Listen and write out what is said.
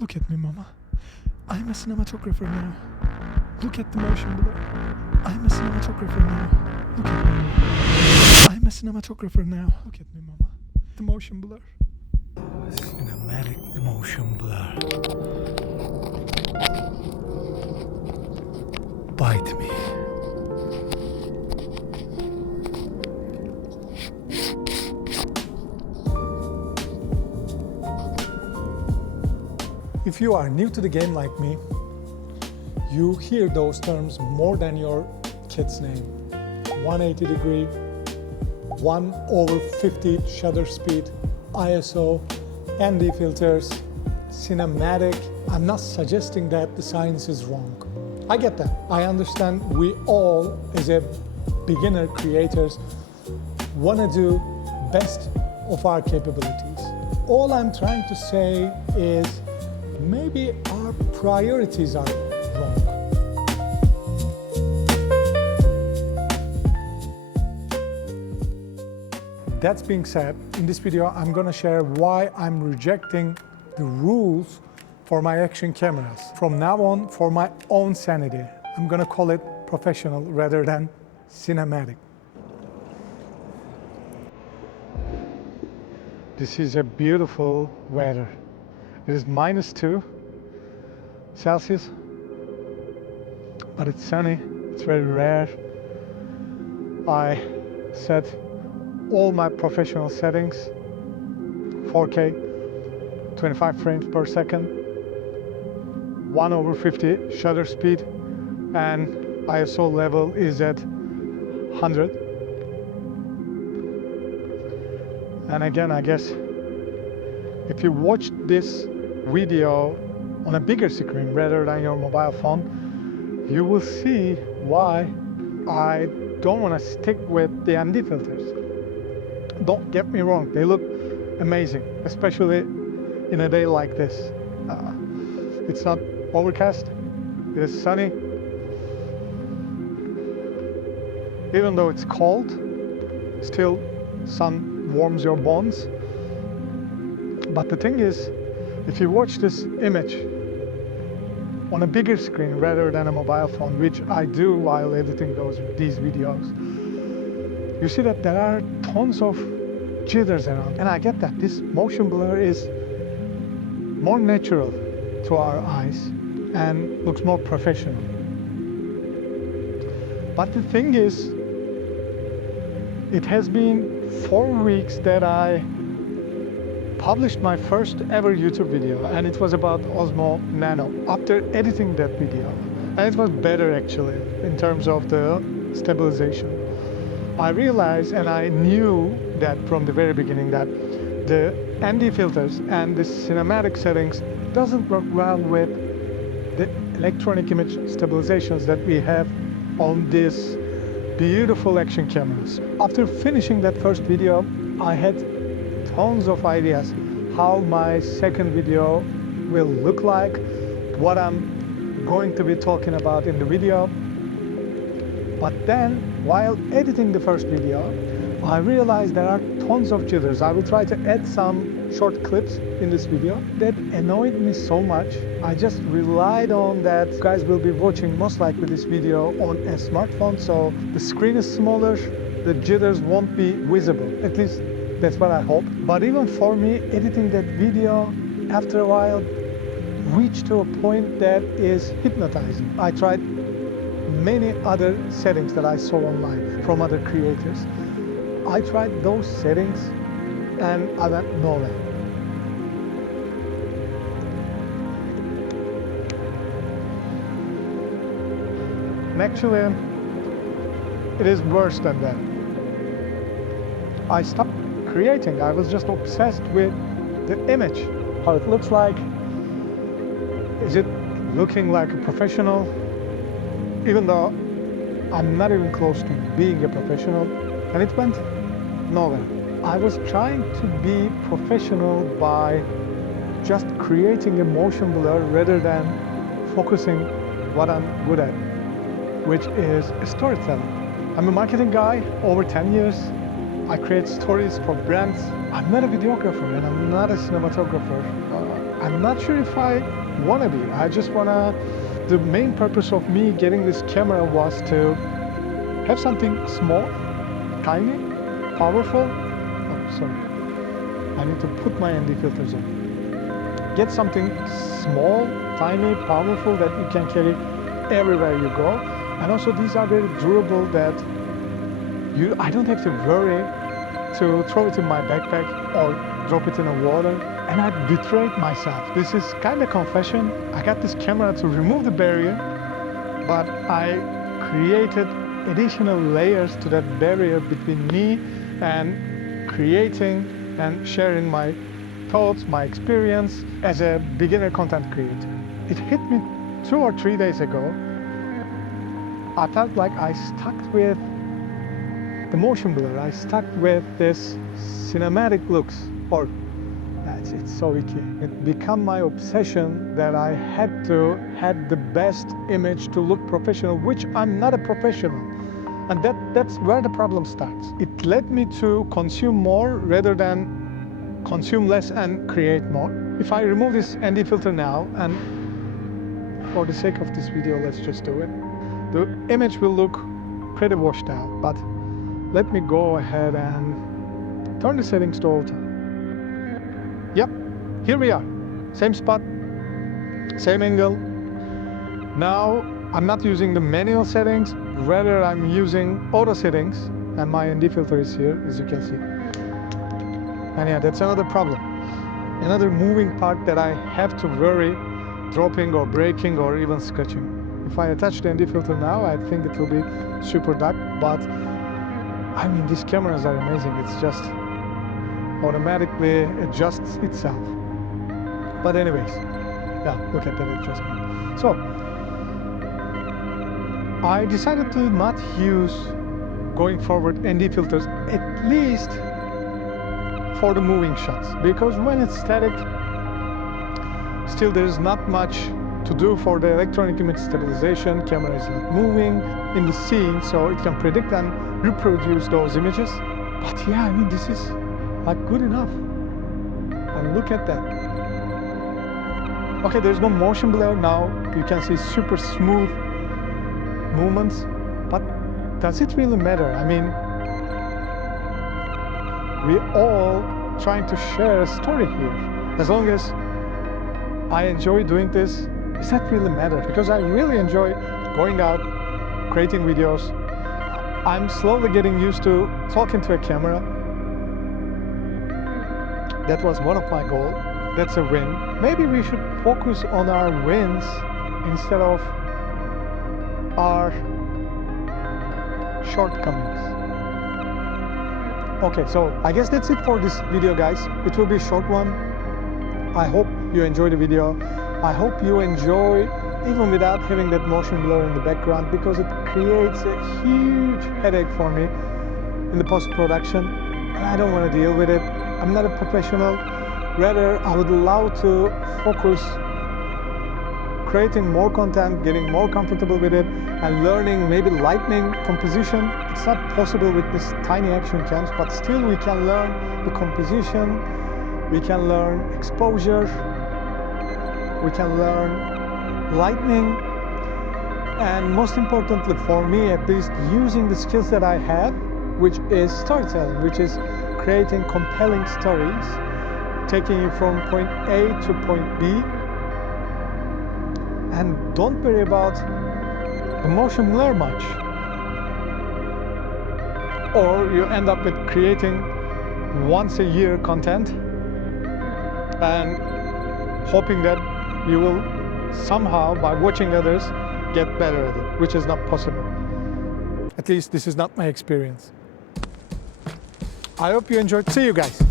Look at me, mama. I'm a cinematographer now. Look at the motion blur. I'm a cinematographer now. Look at me. I'm a cinematographer now. Look at me, mama. The motion blur. Cinematic motion blur. Bite me. If you are new to the game like me, you hear those terms more than your kid's name. 180 degree, 1/50 shutter speed, ISO, ND filters, cinematic. I'm not suggesting that the science is wrong. I get that. I understand we all, as a beginner creators, want to do best of our capabilities. All I'm trying to say is maybe our priorities are wrong. That being said, in this video, I'm going to share why I'm rejecting the rules for my action cameras. From now on, for my own sanity, I'm going to call it professional rather than cinematic. This is a beautiful weather. It is -2 Celsius, but it's sunny. It's very rare. I set all my professional settings, 4K, 25 frames per second, 1/50 shutter speed, and ISO level is at 100. And again, I guess if you watch this video on a bigger screen rather than your mobile phone, you will see why I don't want to stick with the ND filters. Don't get me wrong, they look amazing, especially in a day like this. It's not overcast, it is sunny. Even though it's cold, still sun warms your bones. But the thing is, if you watch this image on a bigger screen rather than a mobile phone, which I do while editing these videos, you see that there are tons of jitters around. And I get that this motion blur is more natural to our eyes and looks more professional. But the thing is, it has been 4 weeks that I published my first ever YouTube video, and it was about Osmo Nano. After editing that video, and it was better actually in terms of the stabilization, I realized, and I knew that from the very beginning, that the ND filters and the cinematic settings doesn't work well with the electronic image stabilizations that we have on these beautiful action cameras. After finishing that first video, I had tons of ideas how my second video will look like, what I'm going to be talking about in the video. But then, while editing the first video, I realized there are tons of jitters. I will try to add some short clips in this video that annoyed me so much. I just relied on that you guys will be watching most likely this video on a smartphone, so the screen is smaller, the jitters won't be visible. At least that's what I hope. But even for me, editing that video, after a while, reached to a point that is hypnotizing. I tried many other settings that I saw online from other creators. I tried those settings and I went nowhere. And actually, it is worse than that. I stopped creating. I was just obsessed with the image, how it looks like. Is it looking like a professional? Even though I'm not even close to being a professional, and it went nowhere. I was trying to be professional by just creating a motion blur rather than focusing what I'm good at, which is storytelling. I'm a marketing guy over 10 years. I create stories for brands. I'm not a videographer and I'm not a cinematographer. I'm not sure if I want to be. I just want to, the main purpose of me getting this camera was to have something small, tiny, powerful. Oh, sorry. I need to put my ND filters on. Get something small, tiny, powerful that you can carry everywhere you go. And also these are very durable that I don't have to worry to throw it in my backpack or drop it in the water. And I betrayed myself. This is kind of confession. I got this camera to remove the barrier, but I created additional layers to that barrier between me and creating and sharing my thoughts, my experience as a beginner content creator. It hit me 2 or 3 days ago. I felt like I stuck with the motion blur. I stuck with this cinematic looks, or it's so icky. It became my obsession that I had to have the best image to look professional, which I'm not a professional. And that's where the problem starts. It led me to consume more rather than consume less and create more. If I remove this ND filter now, and for the sake of this video, let's just do it. The image will look pretty washed out, but let me go ahead and turn the settings to auto. Yep, here we are. Same spot, same angle. Now, I'm not using the manual settings, rather I'm using auto settings, and my ND filter is here, as you can see. And yeah, that's another problem. Another moving part that I have to worry dropping or breaking or even scratching. If I attach the ND filter now, I think it will be super dark, but I mean, these cameras are amazing. It's just automatically adjusts itself. But anyways, yeah, look at that adjustment. So I decided to not use going forward ND filters, at least for the moving shots, because when it's static, still there's not much to do for the electronic image stabilization. Camera is not moving in the scene, so it can predict and reproduce those images. But yeah, I mean, this is like good enough. And look at that. Okay, there's no motion blur now. You can see super smooth movements, but does it really matter? I mean, we all trying to share a story here. As long as I enjoy doing this, does that really matter? Because I really enjoy going out, creating videos. I'm slowly getting used to talking to a camera. That was one of my goals. That's a win. Maybe we should focus on our wins instead of our shortcomings. Okay, so I guess that's it for this video, guys. It will be a short one. I hope you enjoyed the video. I hope you enjoy even without having that motion blur in the background, because it creates a huge headache for me in the post-production, and I don't want to deal with it. I'm not a professional. Rather, I would love to focus creating more content, getting more comfortable with it, and learning maybe lighting, composition. It's not possible with this tiny action cams, but still we can learn the composition, we can learn exposure, we can learn lighting, and most importantly for me at least, using the skills that I have, which is storytelling, which is creating compelling stories, taking you from point A to point B. And don't worry about the motion blur much, or you end up with creating once a year content and hoping that you will somehow, by watching others, get better at it, which is not possible. At least this is not my experience. I hope you enjoyed. See you guys.